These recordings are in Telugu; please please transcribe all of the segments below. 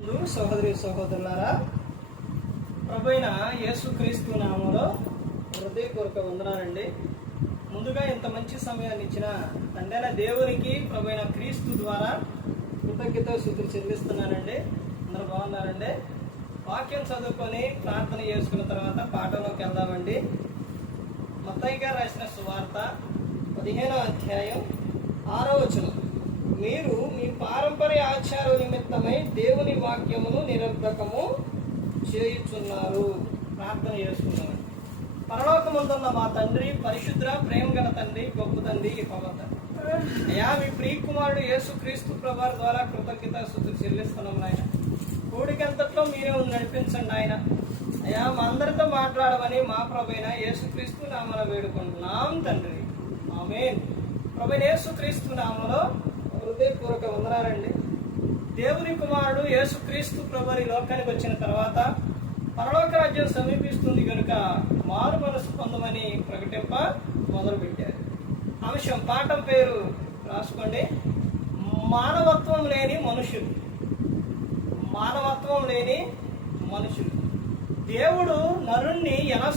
సహోదరి సహోదరులారా, ప్రభువైన యేసుక్రీస్తు నామములో హృదయపూర్వక వందనాలండి. ముందుగా ఇంత మంచి సమయాన్ని ఇచ్చిన తండ్రైన దేవునికి ప్రభువైన క్రీస్తు ద్వారా కృతజ్ఞతాస్తుతులు చెల్లిస్తున్నానండి. అందరూ బాగున్నారండి. వాక్యం చదువుకొని ప్రార్థన చేసుకున్న తర్వాత పాఠంలోకి వెళ్దామండి. మత్తయి గారు రాసిన సువార్త 15వ అధ్యాయం 6వ వచనం. మీరు మీ పారంపర్య ఆచార నిమిత్తమై దేవుని వాక్యమును నిరర్ధకము చేయుచున్నారు. ప్రార్థన చేసుకున్నాను. పరలోకమందున్న మా తండ్రి, పరిశుద్ధ ప్రేమ గల తండ్రి, గొప్ప తండ్రి, అయ్యా, మీ ప్రియ కుమారుడు యేసుక్రీస్తు ప్రభువారి ద్వారా కృతజ్ఞతాస్తుతులు చెల్లిస్తున్నాం నాయన. కూడికంతట్లో మీరే నడిపించండి ఆయన. అయ్యా, మా అందరితో మాట్లాడమని మా ప్రభువైన యేసుక్రీస్తు నామమున వేడుకుంటున్నాం తండ్రి, ఆమేన్. ప్రభువైన యేసుక్రీస్తు నామములో హృదయపూర్వక వందనాలండి. దేవుని కుమారుడు యేసుక్రీస్తు ప్రభువారి లోకానికి వచ్చిన తర్వాత పరలోక రాజ్యం సమీపిస్తుంది కనుక మారు మనసు పొందమని ప్రకటింప మొదలుపెట్టారు. అంశం పాఠం పేరు రాసుకోండి. మానవత్వం లేని మనుషులు. మానవత్వం లేని మనుషులు. దేవుడు నరుణ్ణి ఎలా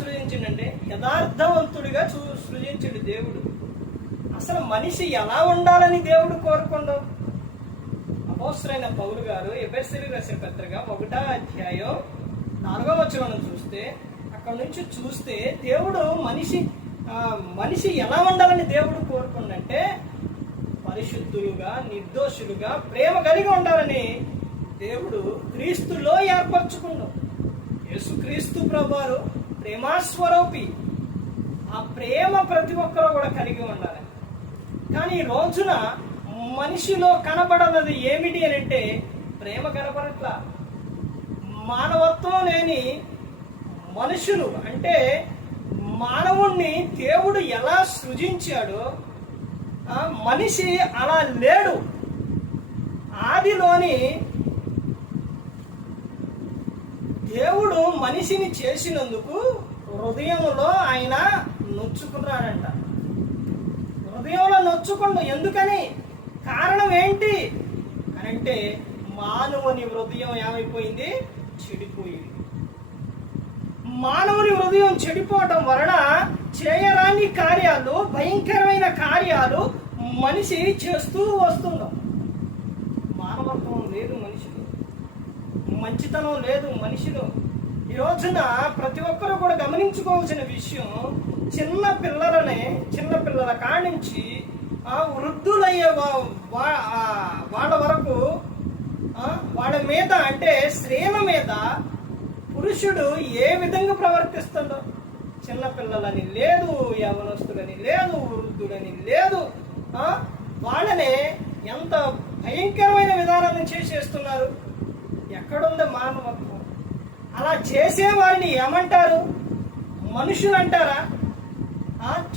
సృజించిండంటే యథార్థవంతుడిగా సృజించిండు దేవుడు. అసలు మనిషి ఎలా ఉండాలని దేవుడు కోరుకుందాం. అపోస్తలుడైన పౌలు గారు ఎఫెసీయులకు రాసిన పత్రిక 1వ అధ్యాయం 4వ వచనం చూస్తే, అక్కడ నుంచి చూస్తే దేవుడు మనిషి ఎలా ఉండాలని దేవుడు కోరుకుందంటే పరిశుద్ధులుగా, నిర్దోషులుగా, ప్రేమ కలిగి ఉండాలని దేవుడు క్రీస్తులో ఏర్పరచుకున్నాం. యేసుక్రీస్తు ప్రభువారు ప్రేమాస్వరూపి. ఆ ప్రేమ ప్రతి ఒక్కరూ కూడా కలిగి ఉండాలి. కానీ ఈ రోజున మనిషిలో కనబడనది ఏమిటి అని అంటే ప్రేమ కనబడట్లా. మానవత్వం లేని మనుషులు అంటే మానవుణ్ణి దేవుడు ఎలా సృజించాడో మనిషి అలా లేడు. ఆదిలోని దేవుడు మనిషిని చేసినందుకు హృదయంలో ఆయన నొచ్చుకున్నాడంట. హృదయంలో నొచ్చుకుండు. ఎందుకని? కారణం ఏంటి అనంటే మానవుని హృదయం ఏమైపోయింది? చెడిపోయింది. మానవుని హృదయం చెడిపోవటం వలన చేయరాని కార్యాలు, భయంకరమైన కార్యాలు మనిషి చేస్తూ వస్తున్నాం. మానవత్వం లేదు మనిషిలో, మంచితనం లేదు మనిషిలో. ఈ రోజున ప్రతి ఒక్కరూ కూడా గమనించుకోవాల్సిన విషయం, చిన్న పిల్లల కాడి నుంచి వృద్ధులయ్యే వాళ్ళ వరకు వాళ్ళ మీద అంటే స్త్రీల మీద పురుషుడు ఏ విధంగా ప్రవర్తిస్తుందో, చిన్నపిల్లలని లేదు, యవనస్తులని లేదు, వృద్ధులని లేదు, వాళ్ళనే ఎంత భయంకరమైన విధానాలను చేసేస్తున్నారు. ఎక్కడుంది మానవత్వం? అలా చేసేవారిని ఏమంటారు? మనుషులు అంటారా?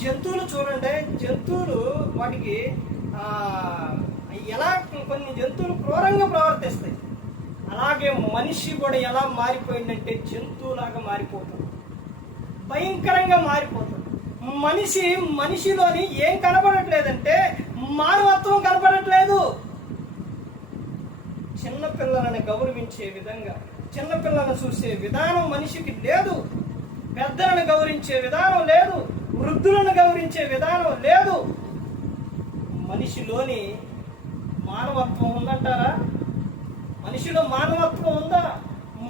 జంతువులు చూడండి. జంతువులు వాటికి ఎలా కొన్ని జంతువులు క్రూరంగా ప్రవర్తిస్తాయి. అలాగే మనిషి కూడా ఎలా మారిపోయిందంటే జంతువులాగా మారిపోతుంది, భయంకరంగా మారిపోతుంది. మనిషిలోని ఏం కనబడట్లేదంటే మానవత్వం కనబడట్లేదు. చిన్నపిల్లలను గౌరవించే విధంగా, చిన్నపిల్లలను చూసే విధానం మనిషికి లేదు. పెద్దలను గౌరవించే విధానం లేదు. వృద్ధులను గౌరవించే విధానం లేదు. మనిషిలోని మానవత్వం ఉందంటారా? మనిషిలో మానవత్వం ఉందా?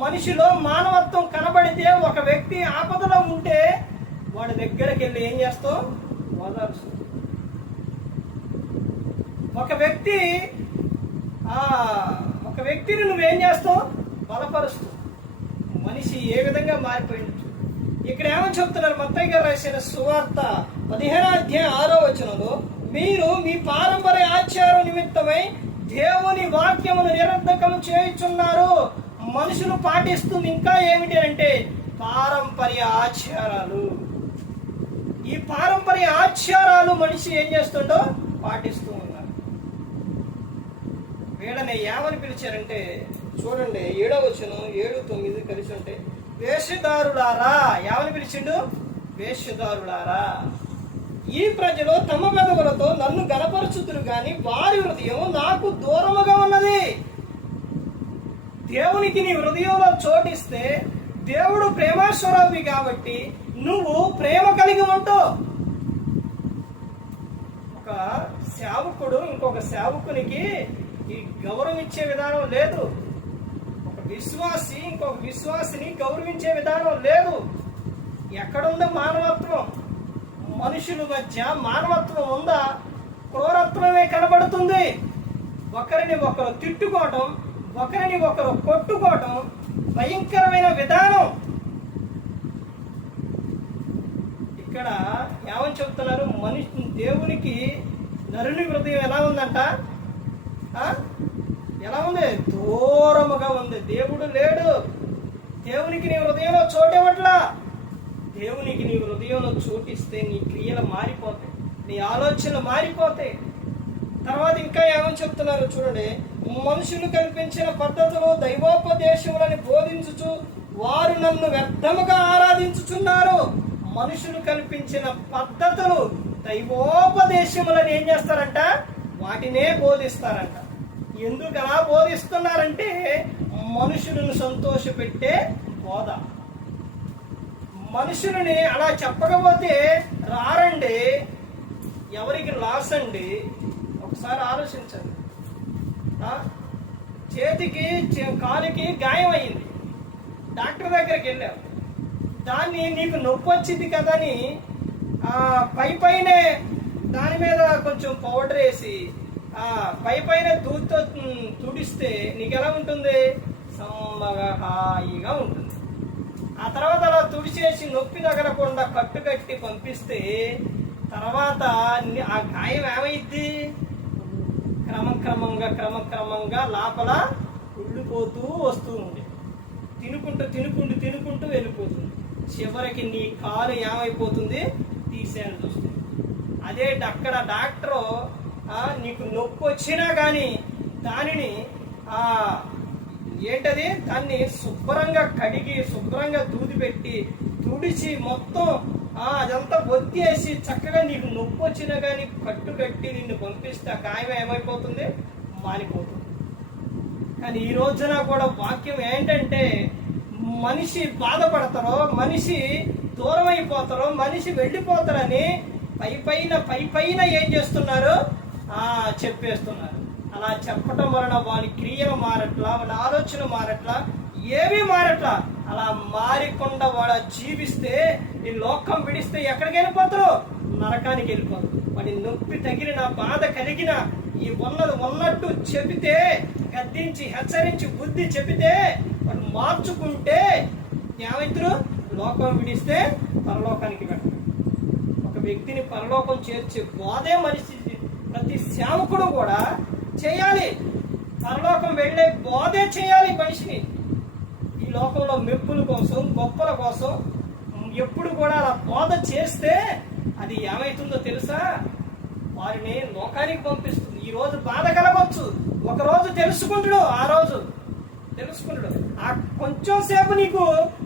మనిషిలో మానవత్వం కనబడితే, ఒక వ్యక్తి ఆపదలో ఉంటే వాడి దగ్గరికి వెళ్ళి ఏం చేస్తావు? ఓదార్చు. ఒక వ్యక్తిని నువ్వేం చేస్తావు? బలపరుస్తూ. మనిషి ఏ విధంగా మారిపోయింది. ఇక్కడ ఏమని చెప్తున్నారు? మత్తయి గారు రాసిన సువార్త 15వ అధ్యాయం 6వ వచనంలో, మీరు మీ పారంపర్య ఆచార నిమిత్తమై దేవుని వాక్యమును నిరర్ధకం చేయుచున్నారు. మనుషులు పాటిస్తుంది ఇంకా ఏమిటి అంటే పారంపర్య ఆచారాలు. ఈ పారంపర్య ఆచారాలు మనిషి ఏం చేస్తుండో పాటిస్తూ ఉన్నారు. వీళ్ళని ఏమని పిలిచారంటే చూడండి, 7వ వచనం 7, 9 కలిసి ఉంటే, వేషధారులారా. ఏమని పిలిచిండు? వేషధారులారా. ఈ ప్రజలు తమ పెదవులతో నన్ను గణపరచుదురు గాని వారి హృదయం నాకు దూరముగా ఉన్నది. దేవునికి నీ హృదయంలో చోటిస్తే, దేవుడు ప్రేమాస్వరూపి కాబట్టి నువ్వు ప్రేమ కలిగి ఉంటావు. ఒక సేవకుడు ఇంకొక సేవకునికి ఈ గౌరవం ఇచ్చే విధానం లేదు. ఒక విశ్వాసి ఇంకొక విశ్వాసిని గౌరవించే విధానం లేదు. ఎక్కడుందో మానవత్వం? మనుషుల మధ్య మానవత్వం ఉందా? క్రూరత్వమే కనబడుతుంది. ఒకరిని ఒకరు తిట్టుకోవటం, ఒకరిని ఒకరు కొట్టుకోవటం భయంకరమైన విధానం. ఇక్కడ ఏమని చెప్తున్నారు? దేవునికి నరుని హృదయం ఎలా ఉందంట? ఎలా ఉంది? దూరముగా ఉంది. దేవుడు లేడు. దేవునికి నీ హృదయంలో చోటివ్వట్లా. దేవునికి నీ హృదయంలో చోటిస్తే నీ క్రియలు మారిపోతాయి, నీ ఆలోచనలు మారిపోతాయి. తర్వాత ఇంకా ఏమని చెప్తున్నారు చూడండి. మనుషులు కల్పించిన పద్ధతులు దైవోపదేశములని బోధించుచు వారు నన్ను వ్యర్థముగా ఆరాధించుచున్నారు. మనుషులు కల్పించిన పద్ధతులు దైవోపదేశములని ఏం చేస్తారంట? వాటినే బోధిస్తారంట. ఎందుకు అలా బోధిస్తున్నారంటే మనుషులను సంతోషపెట్టే బోధ. మనుషులని అలా చెప్పకపోతే రారండి. ఎవరికి లాస్ అండి? ఒకసారి ఆలోచించండి. చేతికి కాలుకి గాయం అయింది, డాక్టర్ దగ్గరికి వెళ్ళావు. దాన్ని నీకు నొప్పి వచ్చింది కదని పైనే దాని మీద కొంచెం పౌడర్ వేసి పైన దూదితో తుడిస్తే నీకు ఎలా ఉంటుంది? సమ్మగా హాయిగా ఉంటుంది. ఆ తర్వాత అలా తుడిచేసి నొప్పి తగలకుండా కట్టుకట్టి పంపిస్తే తర్వాత ఆ గాయం ఏమైద్ది? క్రమక్రమంగా లోపల కుళ్ళిపోతూ వస్తూ ఉంది. తినుకుంటూ వెళ్ళిపోతుంది. చివరికి నీ కాలు ఏమైపోతుంది? తీసేయాల్సి వస్తుంది. అదే అక్కడ డాక్టరు నీకు నొప్పి వచ్చినా కానీ దానిని దాన్ని శుభ్రంగా కడిగి శుభ్రంగా దూది పెట్టి తుడిచి మొత్తం అదంతా ఒత్తేసి చక్కగా నీకు నొప్పి వచ్చినా కానీ కట్టుకట్టి నిన్ను పంపిస్తే ఆ గాయం ఏమైపోతుంది? మానిపోతుంది. కానీ ఈ రోజున కూడా వాక్యం ఏంటంటే మనిషి బాధపడతారో, మనిషి దూరం అయిపోతారో, మనిషి వెళ్ళిపోతారని పైపైన ఏం చేస్తున్నారు? చెప్పేస్తున్నారు. అలా చెప్పటం వలన వాని క్రియలు మారట్లా, వాడి ఆలోచన మారట్లా, ఏమీ మారట్లా. అలా మారకుండా వాడు జీవిస్తే ఈ లోకం విడిస్తే ఎక్కడికి వెళ్ళిపోతారు? నరకానికి వెళ్ళిపోతారు. వాడి నొప్పి తగిలిన, బాధ కలిగిన ఈ ఉన్నట్టు చెబితే, గద్దించి హెచ్చరించి బుద్ధి చెబితే వాడు మార్చుకుంటే ఏమైతురు? లోకం విడిస్తే పరలోకానికి వెళ్తారు. ఒక వ్యక్తిని పరలోకం చేర్చే బోధే మనిషి ప్రతి సేవకుడు కూడా చేయాలి. పరలోకం వెళ్ళే బోధే చేయాలి మనిషిని. ఈ లోకంలో మెప్పుల కోసం, గొప్పల కోసం ఎప్పుడు కూడా అలా బోధ చేస్తే అది ఏమైతుందో తెలుసా? వారిని లోకానికి పంపిస్తుంది. ఈ రోజు బాధ కలగవచ్చు, ఒక రోజు తెలుసుకుంటాడు, ఆ రోజు తెలుసుకుంటాడు. ఆ కొంచెం సేపు నీకు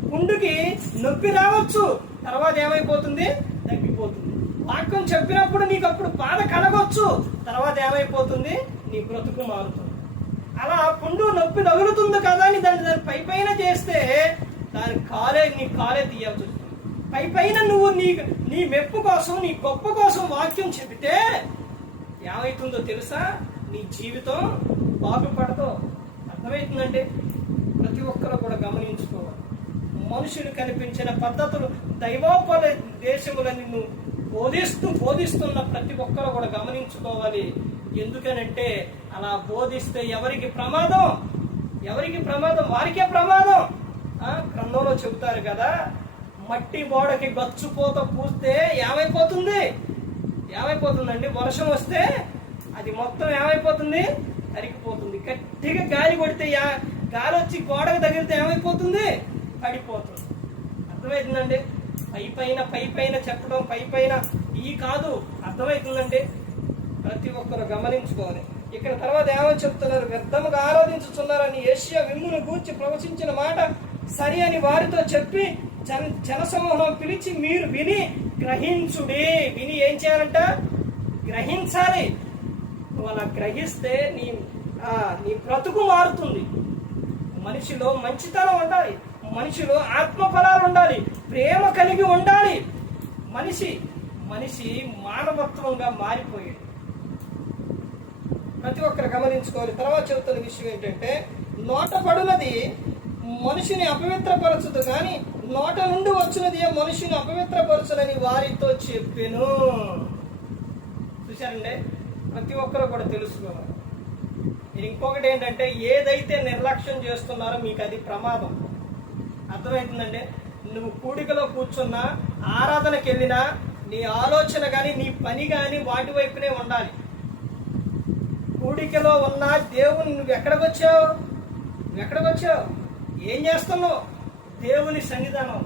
పుండుకి నొప్పి రావచ్చు, తర్వాత ఏమైపోతుంది? తగ్గిపోతుంది. వాక్యం చెప్పినప్పుడు నీకు అప్పుడు బాధ కలగవచ్చు, తర్వాత ఏమైపోతుంది? నీ బ్రతుకు మారుతుంది. అలా పుండు నొప్పి తగులుతుంది కదా అని దాన్ని పైన చేస్తే నీ కాలే తీయాల్సి వస్తుంది. పైన నువ్వు నీ మెప్పు కోసం, నీ గొప్ప కోసం వాక్యం చెబితే ఏమైతుందో తెలుసా? నీ జీవితం బాగుపడదు. అర్థమవుతుందంటే ప్రతి ఒక్కరు కూడా గమనించుకోవాలి. మనుషులు కనిపించిన పద్ధతులు దైవోపదేశములని నిన్ను బోధిస్తున్న ప్రతి ఒక్కరు కూడా గమనించుకోవాలి. ఎందుకనంటే అలా బోధిస్తే ఎవరికి ప్రమాదం? వారికే ప్రమాదం. గ్రంథంలో చెబుతారు కదా, మట్టి గోడకి గచ్చుపోత పూస్తే ఏమైపోతుందండి? వర్షం వస్తే అది మొత్తం ఏమైపోతుంది? కరిగిపోతుంది. గట్టిగా గాలి కొడితే గాలి వచ్చి గోడకు తగిలితే ఏమైపోతుంది? పడిపోతుంది. అర్థమవుతుందండి? పైపైన చెప్పడం పైపైన ఈ కాదు. అర్థమవుతుందండి? ప్రతి ఒక్కరు గమనించుకోవాలి. ఇక్కడ తర్వాత ఏమని చెప్తున్నారు? వ్యర్థముగా ఆరాధించుతున్నారని యెషయా విమ్మును గూర్చి ప్రవచించిన మాట సరి అని వారితో చెప్పి జనసమూహం పిలిచి మీరు విని గ్రహించుడి. విని ఏం చేయాలంట? గ్రహించాలి. నువ్వు అలా గ్రహిస్తే నీ బ్రతుకు మారుతుంది. మనిషిలో మంచితనం ఉండాలి, మనిషిలో ఆత్మ ఫలాలు ఉండాలి, ప్రేమ కలిగి ఉండాలి. మనిషి మానవత్వంగా మారిపోయాడు. ప్రతి ఒక్కరు గమనించుకోవాలి. తర్వాత చెబుతున్న విషయం ఏంటంటే, నోట పడునది మనిషిని అపవిత్రపరచదు, కానీ నోట నుండి వచ్చినది మనిషిని అపవిత్రపరచునని వారితో చెప్పెను. చూశారండి, ప్రతి ఒక్కరు కూడా తెలుసుకోవాలి. ఇంకొకటి ఏంటంటే, ఏదైతే నిర్లక్ష్యం చేస్తున్నారో మీకు అది ప్రమాదం. అర్థమవుతుందండి. నువ్వు కూడికలో కూర్చున్నా, ఆరాధనకి వెళ్ళినా, నీ ఆలోచన కానీ నీ పని కానీ వాటి వైపునే ఉండాలి. కూడికలో ఉన్న దేవుని నువ్వు ఎక్కడికి వచ్చావు, ఏం చేస్తున్నావు? దేవుని సన్నిధానం.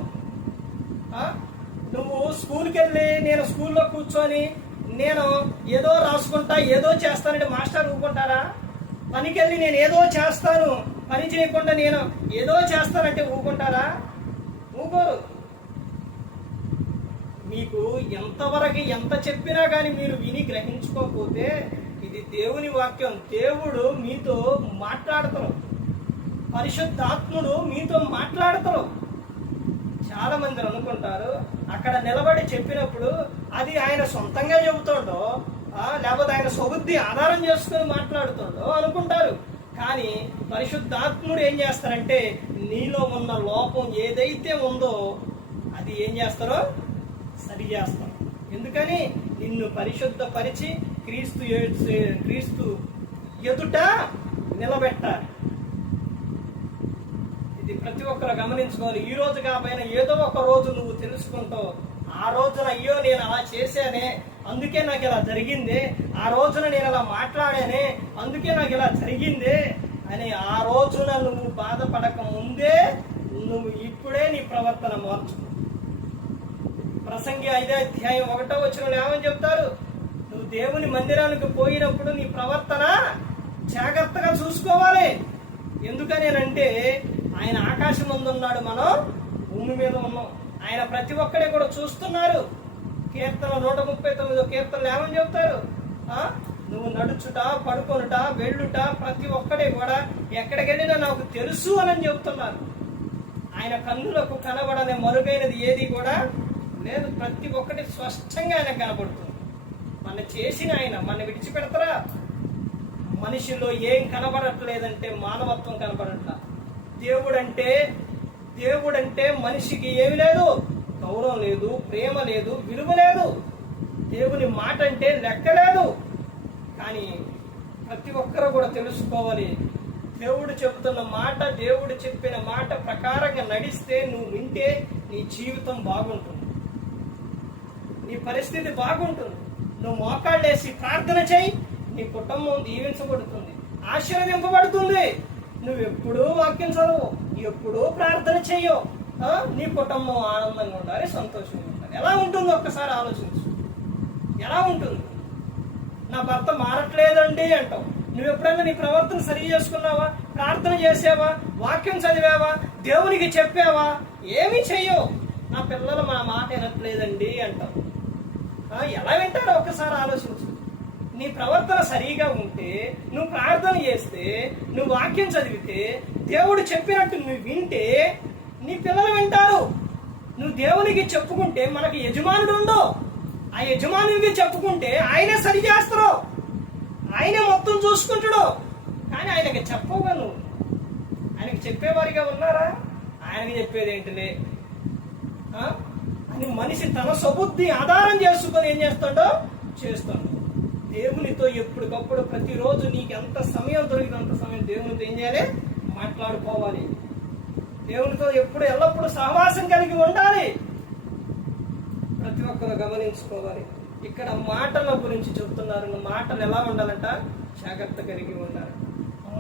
నువ్వు స్కూల్కి వెళ్ళి, నేను స్కూల్లో కూర్చొని నేను ఏదో రాసుకుంటా, ఏదో చేస్తానంటే మాస్టర్ ఊరుకుంటారా? పనికి వెళ్ళి నేను ఏదో చేస్తాను, పని చేయకుండా నేను ఏదో చేస్తానంటే ఊరుకుంటారా? ఊరుకోరు. మీకు ఎంతవరకు ఎంత చెప్పినా కానీ మీరు విని గ్రహించుకోకపోతే, ఇది దేవుని వాక్యం. దేవుడు మీతో మాట్లాడతారు, పరిశుద్ధాత్ముడు మీతో మాట్లాడతారు. చాలా మంది అనుకుంటారు అక్కడ నిలబడి చెప్పినప్పుడు అది ఆయన సొంతంగా చెబుతాడో, లేకపోతే ఆయన స్వబుద్ధి ఆధారం చేసుకుని మాట్లాడుతాడో అనుకుంటారు. కానీ పరిశుద్ధాత్ముడు ఏం చేస్తారంటే, నీలో ఉన్న లోపం ఏదైతే ఉందో అది ఏం చేస్తారో సరి చేస్తారు. ఎందుకని? నిన్ను పరిశుద్ధపరిచి క్రీస్తు ఎదుట నిలబెట్టాలి. ఇది ప్రతి ఒక్కరు గమనించుకోవాలి. ఈ రోజు కాకపోయినా ఏదో ఒక రోజు నువ్వు తెలుసుకుంటావు, ఆ రోజున అయ్యో నేను అలా చేశానే, అందుకే నాకు ఇలా జరిగింది, ఆ రోజున నేను ఇలా మాట్లాడానే, అందుకే నాకు ఇలా జరిగింది అని ఆ రోజున నువ్వు బాధపడక ముందే నువ్వు ఇప్పుడే నీ ప్రవర్తన మార్చు. ప్రసంగి 5:1 ఏమని చెప్తారు? నువ్వు దేవుని మందిరానికి పోయినప్పుడు నీ ప్రవర్తన జాగ్రత్తగా చూసుకోవాలి. ఎందుకనేనంటే ఆయన ఆకాశం ముందు ఉన్నాడు, మనం భూమి మీద ఉన్నాం. ఆయన ప్రతి ఒక్కడే కూడా చూస్తున్నారు. కీర్తన 139 కీర్తనలు ఏమని చెప్తారు? నువ్వు నడుచుట, పడుకొనుట, వెళ్ళుట ప్రతి ఒక్కడే కూడా ఎక్కడికి వెళ్ళినా నాకు తెలుసు అని చెప్తున్నారు. ఆయన కన్నులకు కనబడనే మరుగైనది ఏది కూడా లేదు. ప్రతి ఒక్కటి స్పష్టంగా ఆయన కనబడుతుంది. మన చేసిన ఆయన మన విడిచిపెడతారా? మనిషిలో ఏం కనబడట్లేదంటే మానవత్వం కనబడట్లా. దేవుడంటే మనిషికి ఏమి లేదు, గౌరవం లేదు, ప్రేమ లేదు, విలువ లేదు. దేవుని మాట అంటే లెక్క లేదు. కానీ ప్రతి ఒక్కరు కూడా తెలుసుకోవాలి, దేవుడు చెబుతున్న మాట, దేవుడు చెప్పిన మాట ప్రకారంగా నడిస్తే, నువ్వు వింటే నీ జీవితం బాగుంటుంది, నీ పరిస్థితి బాగుంటుంది. నువ్వు మోకాళ్ళేసి ప్రార్థన చేయి, నీ కుటుంబం దీవించబడుతుంది, ఆశీర్వదింపబడుతుంది. నువ్వు ఎప్పుడూ వాక్యం చదువు, ఎప్పుడూ ప్రార్థన చెయ్యవు, నీ కుటుంబం ఆనందంగా ఉండాలి, సంతోషంగా ఉండాలి. ఎలా ఉంటుందో ఒక్కసారి ఆలోచించు. ఎలా ఉంటుంది? నా భర్త మారట్లేదండి అంటావు. నువ్వు ఎప్పుడైనా నీ ప్రవర్తన సరి చేసుకున్నావా? ప్రార్థన చేసావా? వాక్యం చదివావా? దేవునికి చెప్పావా? ఏమీ చెయ్యవు. నా పిల్లలు మా మాట వినట్లేదండి అంటావు. ఎలా వింటారో ఒక్కసారి ఆలోచించు. నీ ప్రవర్తన సరిగా ఉంటే, నువ్వు ప్రార్థన చేస్తే, నువ్వు వాక్యం చదివితే, దేవుడు చెప్పినట్టు నువ్వు వింటే నీ పిల్లలు వింటారు. నువ్వు దేవునికి చెప్పుకుంటే మనకి యజమానుడు ఉండో, ఆ యజమానుడికి చెప్పుకుంటే ఆయనే సరి చేస్తారు, ఆయనే మొత్తం చూసుకుంటాడు. కానీ ఆయనకి చెప్పవుగా నువ్వు. ఆయనకి చెప్పేవారిగా ఉన్నారా? ఆయనకి చెప్పేది ఏంటిలే అని మనిషి తన స్వబుద్ధి ఆధారం చేసుకొని ఏం చేస్తాడో చేస్తాడు. దేవునితో ఎప్పటికప్పుడు ప్రతిరోజు నీకు ఎంత సమయం దొరికితే అంత సమయం దేవునితో ఏం చేయాలి? మాట్లాడుకోవాలి. దేవునితో ఎల్లప్పుడూ సహవాసం కలిగి ఉండాలి. ప్రతి ఒక్కరు గమనించుకోవాలి. ఇక్కడ మాటల గురించి చెప్తున్నారు. మాటలు ఎలా ఉండాలంట? జాగ్రత్త కలిగి ఉండాలి.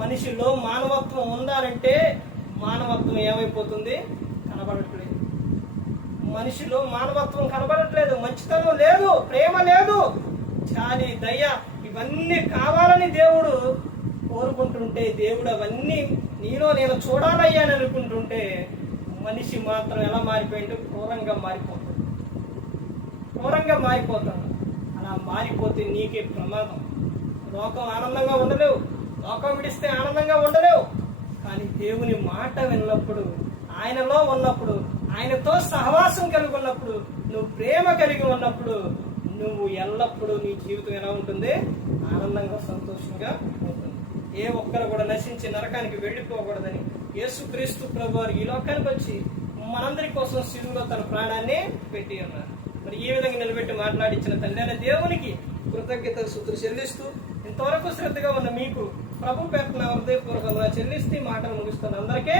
మనిషిలో మానవత్వం ఉండాలంటే మానవత్వం ఏమైపోతుంది? కనబడట్లేదు. మనిషిలో మానవత్వం కనబడట్లేదు, మంచితనం లేదు, ప్రేమ లేదు, జాలి, దయ ఇవన్నీ కావాలని దేవుడు కోరుకుంటుంటే, దేవుడు అవన్నీ నీలో నేను చూడాలయ్యా అని అనుకుంటుంటే, మనిషి మాత్రం ఎలా మారిపోయింది? క్రూరంగా మారిపోతాడు. అలా మారిపోతే నీకే ప్రమాదం. లోకం ఆనందంగా ఉండలేవు, లోకం విడిస్తే ఆనందంగా ఉండలేవు. కానీ దేవుని మాట విన్నప్పుడు, ఆయనలో ఉన్నప్పుడు, ఆయనతో సహవాసం కలిగి ఉన్నప్పుడు, నువ్వు ప్రేమ కలిగి ఉన్నప్పుడు, నువ్వు ఎల్లప్పుడూ నీ జీవితం ఎలా ఉంటుంది? ఆనందంగా, సంతోషంగా ఉంటుంది. ఏ ఒక్కరు కూడా నశించి నరకానికి వెళ్ళిపోకూడదని యేసుక్రీస్తు ప్రభువారు ఈ లోకానికి వచ్చి మనందరి కోసం శిలువలో తన ప్రాణాన్ని పెట్టి ఉన్నారు. మరి ఈ విధంగా నిలబెట్టి మాట్లాడించిన తండ్రి అయిన దేవునికి కృతజ్ఞత స్తుతులు చెల్లిస్తూ, ఇంతవరకు శ్రద్ధగా ఉన్న మీకు ప్రభు పేరున హృదయపూర్వకంగా చెల్లిస్తూ మాటలు ముగిస్తున్న అందరికీ